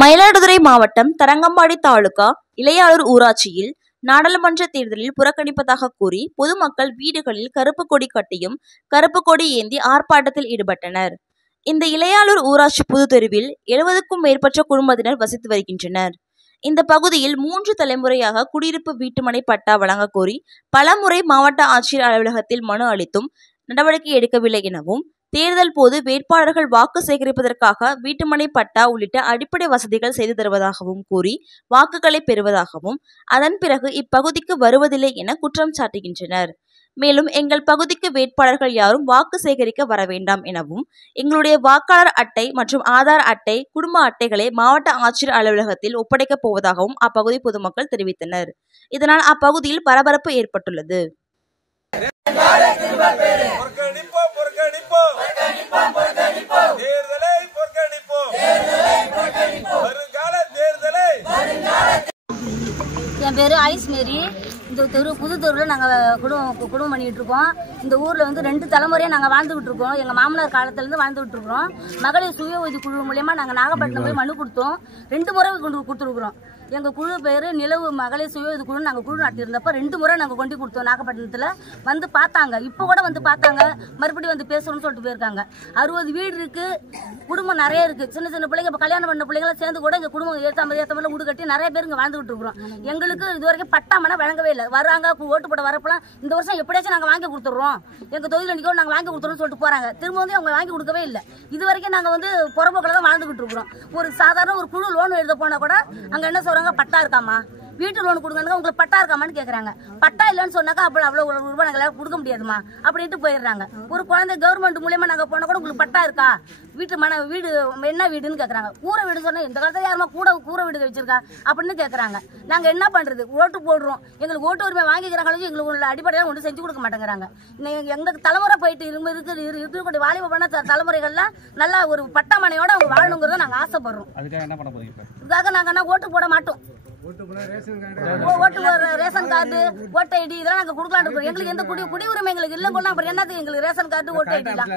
மயிலாடுதுறை மாவட்டம் தரங்கம்பாடி தாலுகா இளையாளூர் ஊராட்சியில் நாடாளுமன்ற தேர்தலில் புறக்கணிப்பதாக கூறி பொதுமக்கள் வீடுகளில் கருப்பு கொடி கட்டியும் கருப்பு கொடி ஏந்தி ஆர்ப்பாட்டத்தில் ஈடுபட்டனர். இந்த இளையாளூர் ஊராட்சி பொது தெருவில் 70க்கும் மேற்பட்ட குடும்பத்தினர் வசித்து வருகின்றனர். இந்த பகுதியில் 3 தலைமுறையாக குடியிருப்பு வீட்டுமனை பட்டா வழங்க கோரி பலமுறை மாவட்ட ஆட்சியர் அலுவலகத்தில் மனு அளித்தும் நடவடிக்கை எடுக்கவில்லை எனவும், தேர்தல் போது வேட்பாளர்கள் வாக்கு சேகரிப்பதற்காக வீட்டுமனை பட்டா உள்ளிட்ட அடிப்படை வசதிகள் செய்து தருவதாகவும் கூறி வாக்குகளை பெறுவதாகவும், அதன் பிறகு இப்பகுதிக்கு வருவதில்லை என குற்றம் சாட்டுகின்றனர். மேலும் எங்கள் பகுதிக்கு வேட்பாளர்கள் யாரும் வாக்கு சேகரிக்க வர வேண்டாம் எனவும், எங்களுடைய வாக்காளர் அட்டை மற்றும் ஆதார் அட்டை, குடும்ப அட்டைகளை மாவட்ட ஆட்சியர் அலுவலகத்தில் ஒப்படைக்கப் போவதாகவும் அப்பகுதி பொதுமக்கள் தெரிவித்தனர். இதனால் அப்பகுதியில் பரபரப்பு ஏற்பட்டுள்ளது. என் பேர் ஐஸ் மேரி. இந்த புது தெருவில் நாங்கள் குடும்பம் பண்ணிகிட்டு இருக்கோம். இந்த ஊரில் 2 தலைமுறையாக நாங்கள் வாழ்ந்துகிட்டு இருக்கோம். எங்கள் மாமனார் காலத்துலேருந்து வாழ்ந்துகிட்டு இருக்கிறோம். மகளிர் சுய உதவி குழு மூலயமா நாங்கள் நாகப்பட்டினம் போய் மனு கொடுத்தோம். 2 முறை கொடுத்துருக்குறோம். எங்கள் குழு பேர் நிலவு மகளிர் சுய உதவி குழு. நாங்கள் குழு நடத்தியிருந்தப்போ 2 முறை நாங்கள் கொண்டு கொடுத்தோம். நாகப்பட்டினத்தில் வந்து பார்த்தாங்க. இப்போ கூட வந்து பார்த்தாங்க. மறுபடியும் வந்து பேசணும்னு சொல்லிட்டு போயிருக்காங்க. 60 வீடு இருக்குது, குடும்பம் நிறைய இருக்குது. சின்ன சின்ன பிள்ளைங்க, இப்போ கல்யாணம் பண்ண பிள்ளைங்களாம் சேர்ந்து கூட எங்கள் குடும்பம் ஏற்ற மாதிரி வீடு கட்டி நிறைய பேர் இங்கே வாழ்ந்துகிட்டு இருக்கிறோம். எங்களுக்கு இது வரைக்கும் பட்டாமனா வழங்கவே இல்லை. வராங்க, ஓட்டு போட வரப்பெல்லாம் இந்த வருஷம் எப்படியாச்சும் நாங்கள் வாங்கி கொடுத்துட்றோம், எங்கள் தொழில் அன்றைக்கோ நாங்கள் வாங்கி கொடுத்துறோம்னு சொல்லிட்டு போகிறாங்க. திரும்ப அவங்க வாங்கி கொடுக்கவே இல்லை. இது வரைக்கும் நாங்கள் புறம்போக்கில் தான் வாழ்ந்துகிட்டு இருக்கிறோம். ஒரு சாதாரண ஒரு குழு லோன் எழுத போனால் கூட அங்கே என்ன சொல்கிறாங்க, பட்டா இருக்காமா, வீட்டு லோன் கொடுங்க, உங்களுக்கு பட்டா இருக்காமான்னு கேட்குறாங்க. பட்டா இல்லைன்னு சொன்னாக்கா அப்போ அவ்வளோ ரூபாய் நாங்கள் கொடுக்க முடியாதுமா அப்படின்ட்டு போயிடுறாங்க. ஒரு குழந்தை கவர்மெண்ட் மூலியமா நாங்கள் போனால் கூட உங்களுக்கு பட்டா இருக்கா, வீடு என்ன வீடுன்னு கேட்குறாங்க. கூரை வீடு சொன்னால் இந்த காலத்தில் யாருமா கூரை வீடு வச்சிருக்கா அப்படின்னு கேட்குறாங்க. நாங்கள் என்ன பண்ணுறது, ஓட்டு போடுறோம், எங்களுக்கு ஓட்டு உரிமை வாங்கிக்கிறாங்களும் எங்களுக்கு அடிப்படையாக ஒன்று செஞ்சு கொடுக்க மாட்டேங்கிறாங்க. எங்களுக்கு தலைமுறை போயிட்டு இருக்கக்கூடிய வாலிப பண்ண தலைமுறைகள்லாம் நல்லா ஒரு பட்டாமனையோட அவங்க வாழணுங்கிறத நாங்கள் ஆசைப்படுறோம். இதுக்காக நாங்கள் ஓட்டு போட மாட்டோம். ரேஷன் கார்டு, ஓட்டு ஐடி இதெல்லாம் நாங்கள் கொடுக்கலான்னு இருக்கோம். எங்களுக்கு எந்த குடியுரிமை எங்களுக்கு இல்லை. அப்புறம் என்னது எங்களுக்கு ரேஷன் கார்டு, ஓட்டு ஐடி எல்லாம்